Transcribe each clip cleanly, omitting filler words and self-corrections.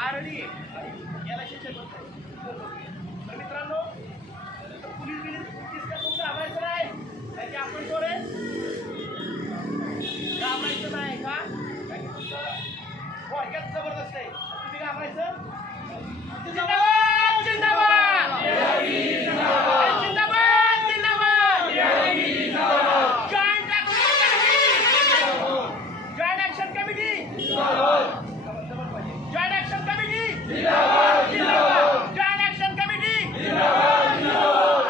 RD याला शिक्षक होतं. तर मित्रांनो, पोलीस बिलीस तुमचं घाबरायचं नाही, त्याची आपण चोर आहे, घाबरायचं नाही का? थोडक्यात जबरदस्त आहे. तुम्ही घाबरायचं. जिंदाबाद जिंदाबाद जिंदाबाद जिंदाबाद joint action committee joint action committee joint action committee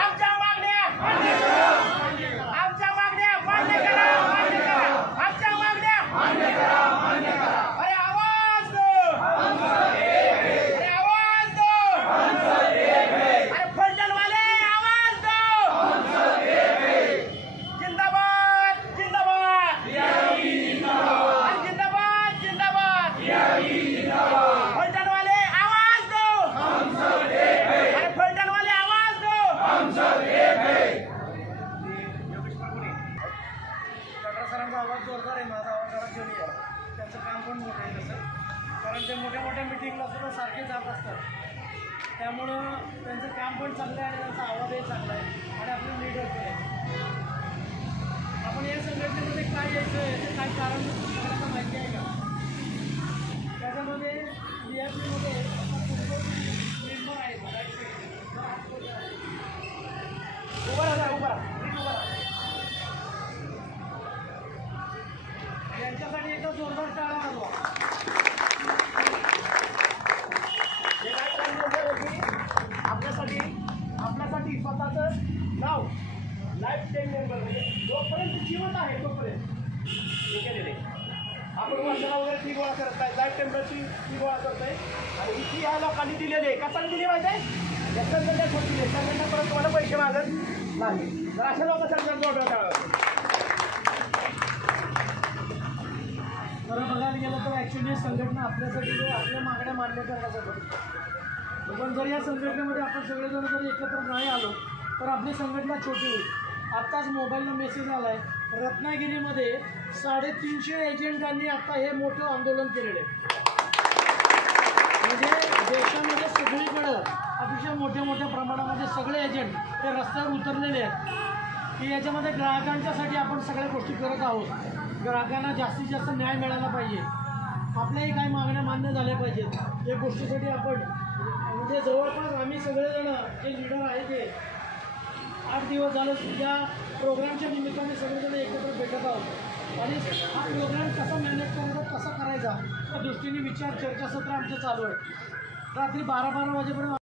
आमच्या मागण्या मान्य करा, आमच्या मागण्या मान्य करा, आमच्या मागण्या मान्य करा. अरे आवाज दो, अरे आवाज दो, अरे फलटणवाले आवाज दो. जिंदाबाद जिंदाबाद जिंदाबाद जिंदाबाद फलटणवाले आवाज दो, अरे फलटणवाले आवाज दो. सरांचा आवाज जोरदार आहे, माझा आवाज जरा कमी आहे. त्यांचं काम पण मोठं आहे तसं, कारण ते मोठ्या मोठ्या मिटिंगला सुद्धा सारखे जात असतात. त्यामुळं त्यांचं काम पण चांगलं आहे आणि त्यांचा आवाजही चांगला आहे आणि आपलं लीडर पण आहे. आपण या संघटनेमध्ये काय यायचं याचं काय कारण तुम्हाला माहिती आहे का? त्याच्यामध्ये DRPमध्ये मेंबर आहेत. उभा राहा, उभा राहा, उभा राहा. यांच्यासाठी एकदा जोरदार टाळा वाजवा. हे काय सांगितलं की आपल्यासाठी स्वतःचं नाव लाईफ टाईम मेंबर, म्हणजे जोपर्यंत जिवंत आहे तोपर्यंत हे केलेले. आपण वर्षाला वगैरे फी गोळा करत आहे, लाईफ टाईमची फी गोळा करत आहे आणि ही फी ह्या लोकांनी दिलेली आहे. कशाला दिली माहिती आहे? या संघटनेत दिली. संघटना परत तुम्हाला पैसे मागत नाही. तर अशा लोकांसाठी जोडलं टाळावं. खरं बघायला गेलं तर ॲक्च्युली संघटना आपल्यासाठी आपल्या मागण्या मान्य करण्यासाठी. पण जर या संघटनेमध्ये आपण सगळेजण जर एकत्र नाही आलो तर आपली संघटना छोटी होईल. आत्ताच मोबाईलला मेसेज आला आहे, रत्नागिरीमध्ये 350 एजंटांनी आता हे मोठं आंदोलन केलेलं आहे. म्हणजे देशामध्ये सगळीकडं अतिशय मोठ्या मोठ्या प्रमाणामध्ये सगळे एजंट हे रस्त्यावर उतरलेले आहेत की याच्यामध्ये ग्राहकांच्यासाठी आपण सगळ्या गोष्टी करत आहोत. ग्राहकांना जास्तीत जास्त न्याय मिळाला पाहिजे, आपल्याही काही मागण्या मान्य झाल्या पाहिजेत. या गोष्टीसाठी आपण म्हणजे जवळपास आम्ही सगळेजण जे लीडर आहे ते 8 दिवस झालं या प्रोग्रामच्या निमित्ताने सगळेजण एकत्र भेटत आहोत आणि हा प्रोग्राम कसा मॅनेज करायचा, कसा करायचा या दृष्टीने विचार चर्चासत्र आमचं चालू आहे. रात्री 12-12 वाजेपर्यंत